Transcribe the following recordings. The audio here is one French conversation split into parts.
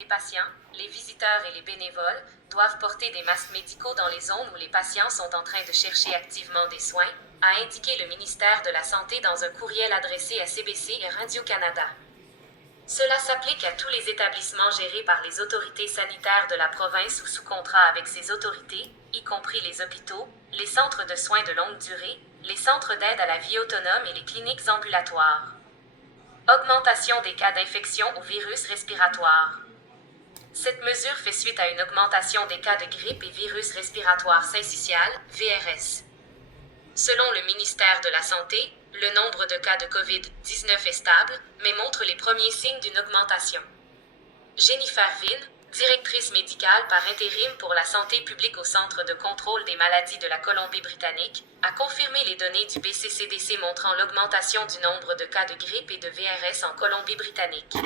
Les patients, les visiteurs et les bénévoles doivent porter des masques médicaux dans les zones où les patients sont en train de chercher activement des soins, a indiqué le ministère de la Santé dans un courriel adressé à CBC et Radio-Canada. Cela s'applique à tous les établissements gérés par les autorités sanitaires de la province ou sous contrat avec ces autorités, y compris les hôpitaux, les centres de soins de longue durée, les centres d'aide à la vie autonome et les cliniques ambulatoires. Augmentation des cas d'infection au virus respiratoire. Cette mesure fait suite à une augmentation des cas de grippe et virus respiratoire syncytial, VRS. Selon le ministère de la Santé, le nombre de cas de COVID-19 est stable, mais montre les premiers signes d'une augmentation. Jennifer Vin, directrice médicale par intérim pour la santé publique au Centre de contrôle des maladies de la Colombie-Britannique, a confirmé les données du BCCDC montrant l'augmentation du nombre de cas de grippe et de VRS en Colombie-Britannique.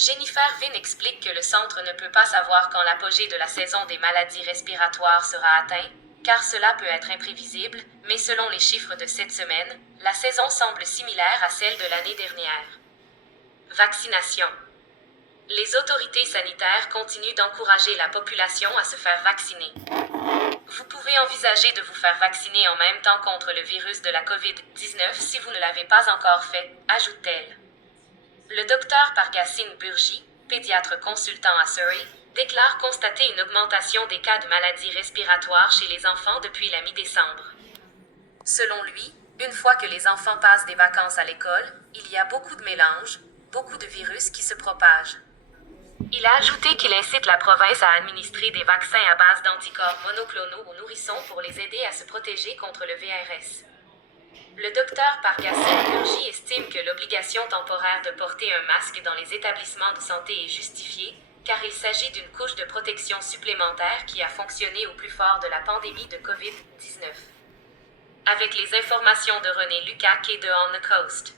Jennifer Vin explique que le centre ne peut pas savoir quand l'apogée de la saison des maladies respiratoires sera atteint, car cela peut être imprévisible, mais selon les chiffres de cette semaine, la saison semble similaire à celle de l'année dernière. Vaccination. Les autorités sanitaires continuent d'encourager la population à se faire vacciner. Vous pouvez envisager de vous faire vacciner en même temps contre le virus de la COVID-19 si vous ne l'avez pas encore fait, ajoute-t-elle. Le docteur Pargassine Burgi, pédiatre consultant à Surrey, déclare constater une augmentation des cas de maladies respiratoires chez les enfants depuis la mi-décembre. Selon lui, une fois que les enfants passent des vacances à l'école, il y a beaucoup de mélanges, beaucoup de virus qui se propagent. Il a ajouté qu'il incite la province à administrer des vaccins à base d'anticorps monoclonaux aux nourrissons pour les aider à se protéger contre le VRS. Le docteur Pargassine Burgi estime que l'obligation temporaire de porter un masque dans les établissements de santé est justifiée, car il s'agit d'une couche de protection supplémentaire qui a fonctionné au plus fort de la pandémie de COVID-19. Avec les informations de René Lucac et de On the Coast.